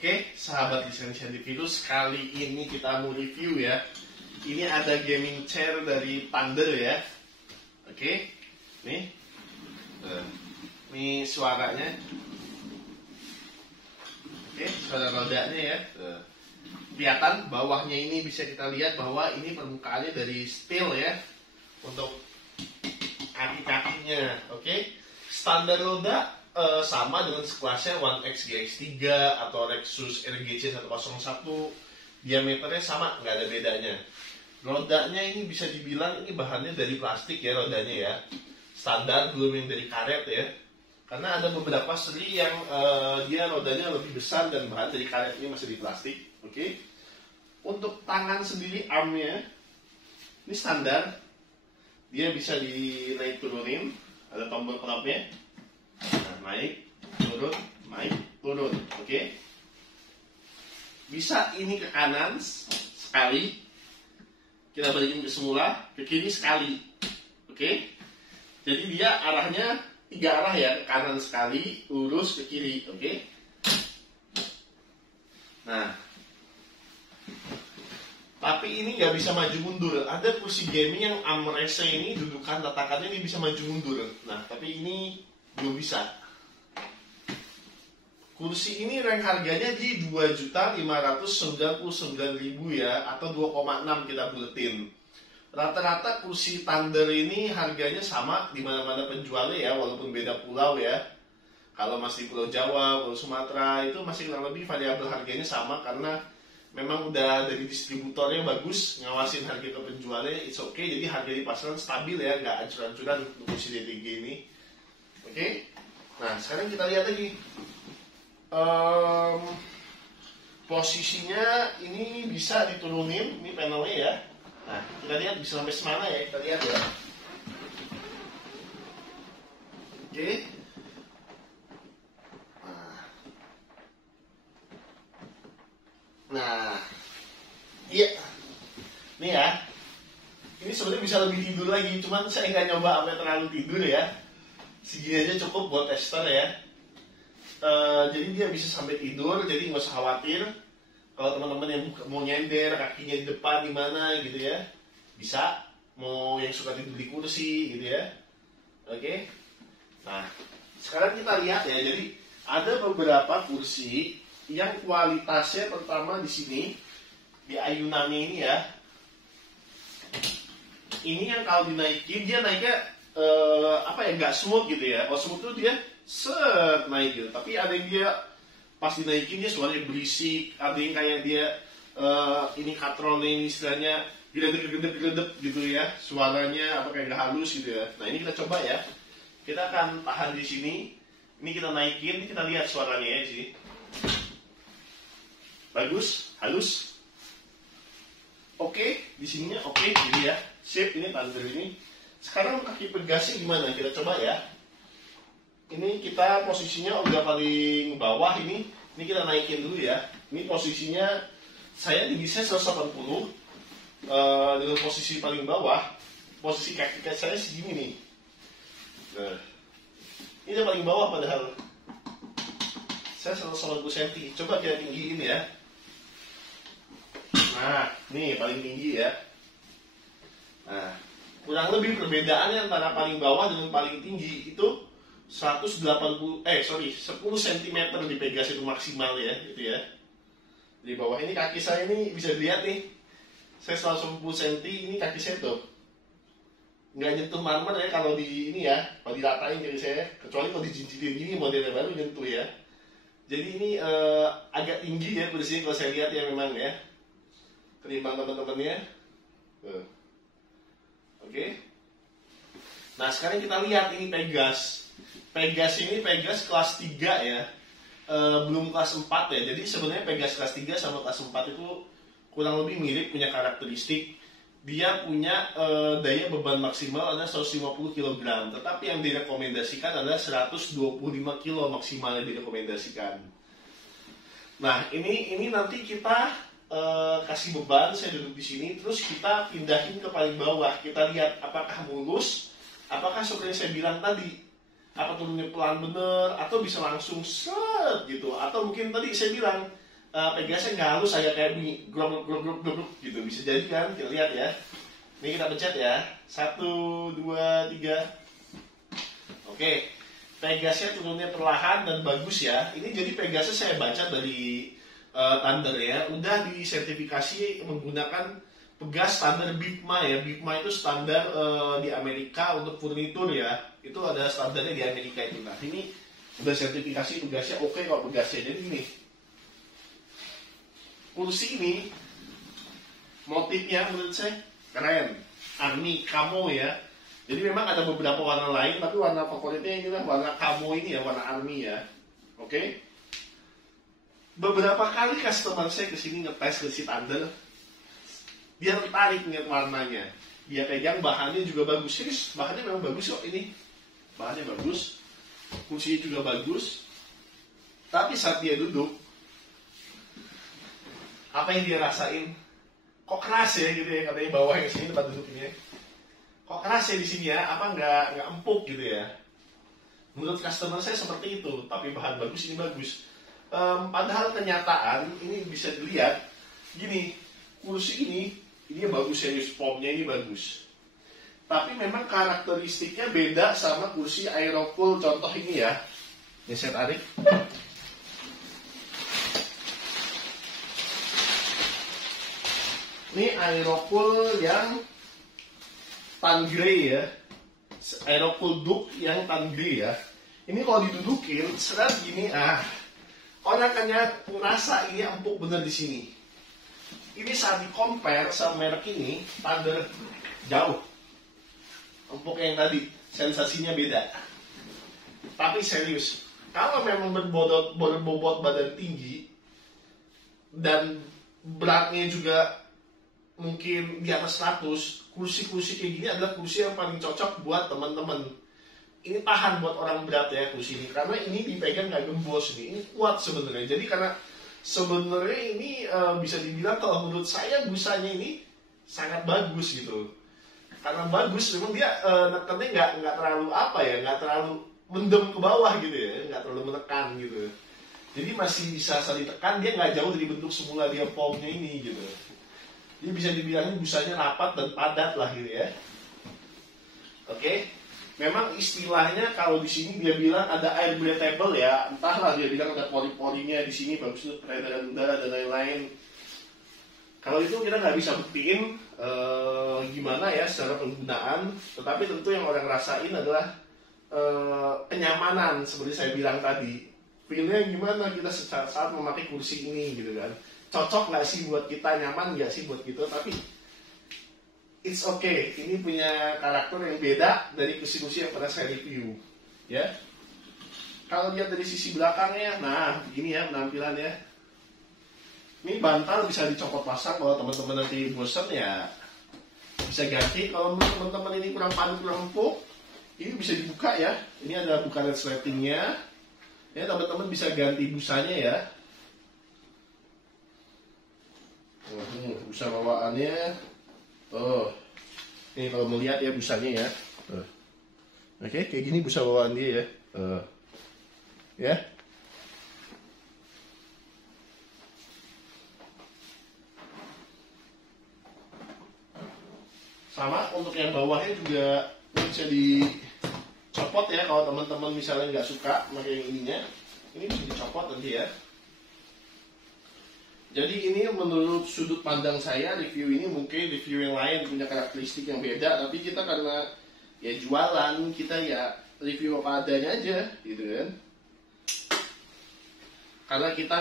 Oke, sahabat lisensi antivirus, kali ini kita mau review ya. Ini ada gaming chair dari Thunder ya. Oke, nih, ini suaranya. Oke, suara rodanya ya. Kelihatan bawahnya ini bisa kita lihat bahwa ini permukaannya dari steel ya. Untuk kaki-kakinya, oke. Standar roda sama dengan sekelasnya One X GX3 atau Lexus RGC 101, diameternya sama, nggak ada bedanya. Rodanya ini bisa dibilang ini bahannya dari plastik ya, rodanya ya, standar, belum yang dari karet ya, karena ada beberapa seri yang dia rodanya lebih besar dan bahan dari karet, ini masih di plastik. Oke. Untuk tangan sendiri, armnya ini standar, dia bisa dinaik turunin, ada tombol knobnya. Nah, naik, turun, oke. Bisa ini ke kanan sekali, kita balikin ke semula, ke kiri sekali, oke. Jadi dia arahnya 3 arah ya, ke kanan sekali, lurus ke kiri, oke. Nah, tapi ini nggak bisa maju mundur. Ada kursi gaming yang armrestnya ini, dudukan letakannya ini bisa maju mundur. Nah, tapi ini belum bisa. Kursi ini rank harganya di 2.599.000 ya, atau 2,6 kita buletin. Rata-rata kursi Thunder ini harganya sama di mana-mana penjualnya ya, walaupun beda pulau ya. Kalau masih Pulau Jawa, Pulau Sumatera itu masih kurang lebih variabel harganya sama, karena memang udah dari distributornya bagus ngawasin harga ke penjualnya, it's okay. Jadi harga di pasaran stabil ya, nggak ancur-ancuran untuk kursi DTG ini. Oke. Nah, sekarang kita lihat lagi. Posisinya ini bisa diturunin, ini panelnya ya. Nah, kita lihat bisa sampai semana ya, kita lihat ya. Oke. Nah, iya, nih ya. Ini sebenarnya bisa lebih tidur lagi, cuman saya nggak nyoba sampai terlalu tidur ya. Segini aja cukup buat tester ya. Jadi dia bisa sampai tidur, jadi nggak usah khawatir. Kalau teman-teman yang mau nyender kakinya di depan di mana gitu ya, bisa. Mau yang suka tidur di kursi gitu ya. Oke. Nah, sekarang kita lihat ya. Jadi ada beberapa kursi yang kualitasnya pertama di sini di ayunannya ini ya. Ini yang kalau dinaikin dia naiknya nggak smooth gitu ya. Kalau smooth tuh dia set naik gitu. Tapi ada yang dia pas dinaikin dia suaranya berisik, ada yang kayak dia ini katronnya ini istilahnya gedep gitu ya, suaranya apa kayak nggak halus gitu ya. Nah, ini kita coba ya. Kita akan tahan di sini. Ini kita naikin, kita lihat suaranya ya sih. Bagus, halus. Oke, di sininya oke, jadi ya. Sip, ini Thunder ini. Sekarang kaki pegasnya gimana? Kita coba ya. Ini kita posisinya udah paling bawah ini. Ini kita naikin dulu ya. Ini posisinya saya tinggi saya 180. Dengan posisi paling bawah, posisi kaki saya segini nih. Nah, ini yang paling bawah padahal. Saya 180 cm. Coba kita tinggiin ya. Nah, nih paling tinggi ya. Nah, kurang lebih perbedaannya antara paling bawah dengan paling tinggi itu 10 cm di Pegas itu maksimal ya, gitu ya. Di bawah ini kaki saya ini bisa dilihat nih. Saya 110 cm, ini kaki saya tuh nggak nyentuh marmer ya kalau di ini ya, kalau diratain kaki saya, kecuali kalau dijinjitin gini modelnya baru nyentuh ya. Jadi ini agak tinggi ya posisinya kalau saya lihat ya memang ya, ketimbang teman-temannya. Oke. Nah, sekarang kita lihat ini Pegas. Pegas ini Pegas kelas 3 ya, belum kelas 4 ya. Jadi sebenarnya Pegas kelas 3 sama kelas 4 itu kurang lebih mirip, punya karakteristik. Dia punya daya beban maksimal ada 150 kg, tetapi yang direkomendasikan adalah 125 kg maksimal yang direkomendasikan. Nah, ini nanti kita kasih beban, saya duduk di sini, terus kita pindahin ke paling bawah. Kita lihat apakah mulus, apakah seperti yang saya bilang tadi, apa turunnya pelan bener, atau bisa langsung set gitu, atau mungkin tadi saya bilang Pegasnya nggak halus, kayak bunyi grok grok grok grok gitu. Bisa jadi kan, kita lihat ya. Ini kita pencet ya, 1, 2, 3. Oke, Pegasnya turunnya perlahan dan bagus ya. Ini jadi Pegasnya saya baca dari Thunder ya, udah disertifikasi menggunakan pegas standar BIPMA ya. BIPMA itu standar di Amerika untuk furnitur ya. Itu ada standarnya di Amerika itu. Nah ini udah sertifikasi pegasnya oke kok pegasnya. Jadi ini kursi ini motifnya menurut saya keren, army camo ya. Jadi memang ada beberapa warna lain, tapi warna favoritnya inilah warna camo ini ya, warna army ya. Oke. Beberapa kali customer saya kesini ngetes ke si Thunder, dia tertarik ngeliat warnanya. Dia pegang bahannya juga bagus. Serius, bahannya memang bagus kok ini. Bahannya bagus, kursinya juga bagus. Tapi saat dia duduk, apa yang dia rasain? Kok keras ya gitu ya, katanya bawahnya sini tempat duduknya. Kok keras ya di sini ya? Apa nggak empuk gitu ya? Menurut customer saya seperti itu, tapi bahan bagus ini bagus. Padahal kenyataan ini bisa dilihat gini, kursi ini bagus serius, formnya ini bagus. Tapi memang karakteristiknya beda sama kursi Aerocool contoh ini ya. Ini saya tarik. Ini Aerocool yang tan grey ya, Aerocool Duke yang tan grey ya. Ini kalau didudukin, sedang gini orang akan merasa ini empuk bener di sini. Ini saat di compare sama merek ini, Thunder jauh. Empuk yang tadi, sensasinya beda. Tapi serius, kalau memang berbobot badan tinggi dan beratnya juga mungkin di atas 100, kursi-kursi kayak gini adalah kursi yang paling cocok buat teman-teman. Ini tahan buat orang berat ya kursi ini, karena ini dipegang nggak gembos ini kuat sebenarnya. Jadi karena sebenarnya ini bisa dibilang kalau menurut saya busanya ini sangat bagus gitu. Karena bagus, memang dia nekannya nggak terlalu nggak terlalu mendem ke bawah gitu ya, nggak terlalu menekan gitu. Jadi masih bisa saling tekan, dia nggak jauh dari bentuk semula dia formnya ini gitu. Jadi bisa dibilang busanya rapat dan padat lah gitu ya. Oke, memang istilahnya kalau di sini dia bilang ada air breathable ya, entahlah dia bilang ada pori-porinya di sini bagus untuk peredaran udara dan lain-lain. Kalau itu kita nggak bisa buktiin gimana ya secara penggunaan, tetapi tentu yang orang rasain adalah kenyamanan seperti saya bilang tadi. Feelnya gimana kita saat memakai kursi ini gitu kan. Cocok nggak sih buat kita, nyaman nggak sih buat kita, tapi it's okay, ini punya karakter yang beda dari kursi-kursi yang pernah saya review ya. Kalau lihat dari sisi belakangnya, nah begini ya penampilannya. Ini bantal bisa dicopot pasang, kalau teman-teman nanti bosan ya bisa ganti. Kalau teman-teman ini kurang padat, kurang empuk, ini bisa dibuka ya. Ini ada buka resletingnya ya, teman-teman bisa ganti busanya ya. Busa bawaannya, ini kalau melihat ya busanya ya, oke, kayak gini busa bawaan dia ya, ya. Sama untuk yang bawahnya juga bisa dicopot ya, kalau teman-teman misalnya nggak suka pakai yang ininya, ini bisa dicopot nanti ya. Jadi ini menurut sudut pandang saya, review ini mungkin review yang lain punya karakteristik yang beda, tapi kita karena ya jualan, kita ya review apa adanya aja gitu kan. Karena kita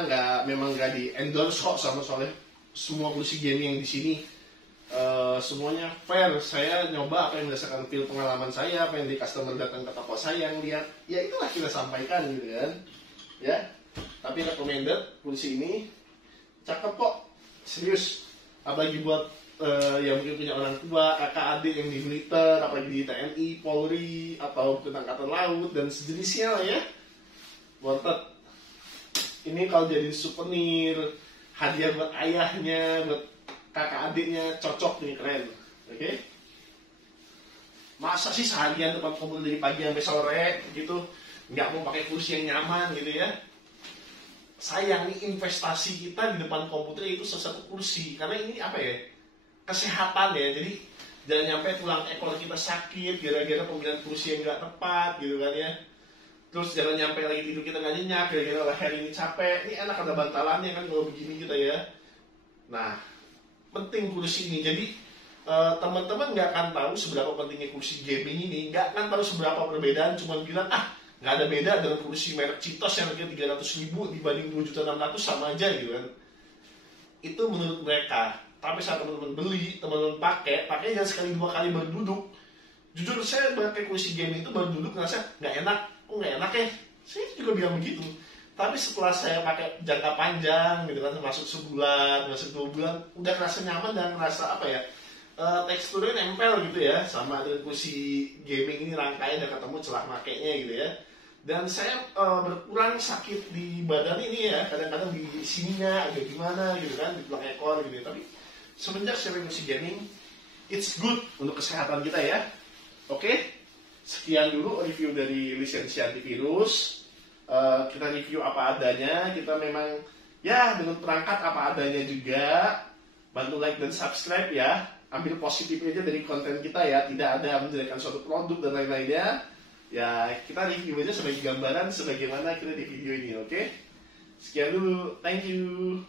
memang nggak di endorse kok sama soalnya semua kursi gaming yang di sini. Semuanya fair, saya nyoba apa yang berdasarkan feel pengalaman saya, apa yang di customer datang ke toko saya yang lihat, ya itulah kita sampaikan gitu kan ya. Tapi recommended kursi ini cakep kok, serius. Apalagi buat yang mungkin punya orang tua, kakak adik yang di militer, apalagi di TNI, Polri, atau Angkatan Laut dan sejenisnya lah ya. Worth it. Ini kalau jadi souvenir, hadiah buat ayahnya, buat kakak adiknya, cocok nih, keren. Oke? Masa sih seharian tempat kumpul dari pagi sampai sore gitu, nggak mau pakai kursi yang nyaman gitu ya? sayang nih investasi kita di depan komputer itu satu kursi, karena ini apa ya, kesehatan ya. Jadi jangan nyampe tulang ekor kita sakit gara-gara pemilihan kursi yang nggak tepat gitu kan ya. Terus jangan nyampe lagi tidur kita nggak nyenyak gara-gara leher ini capek. Ini enak ada bantalannya kan kalau begini kita ya. Nah, penting kursi ini. Jadi teman-teman nggak akan tahu seberapa pentingnya kursi gaming ini, nggak akan tahu seberapa perbedaan, cuma bilang nggak ada beda dengan kursi merek Citos yang harganya 300.000 dibanding 2.600.000 sama aja gitu kan. Itu menurut mereka. Tapi saat teman-teman beli, teman-teman pakai jangan sekali dua kali baru duduk. Jujur saya pakai kursi gaming itu baru duduk ngerasa nggak enak, nggak enak ya. Saya juga bilang begitu. Tapi setelah saya pakai jangka panjang gitu kan, masuk sebulan, masuk 2 bulan, udah ngerasa nyaman dan ngerasa apa ya, teksturnya nempel gitu ya, sama dengan kursi gaming ini, rangkaian udah ketemu celah makainya gitu ya. Dan saya berkurang sakit di badan ini ya, kadang-kadang di sininya agak gimana gitu kan, di tulang ekor gitu ya. Tapi semenjak saya kursi gaming, it's good untuk kesehatan kita ya. Oke, sekian dulu review dari lisensi antivirus. Kita review apa adanya, kita memang ya dengan perangkat apa adanya juga. Bantu like dan subscribe ya, ambil positifnya aja dari konten kita ya, tidak ada menjelekkan suatu produk dan lain-lainnya ya. Kita review aja sebagai gambaran sebagaimana kita di video ini. Oke, sekian dulu, thank you.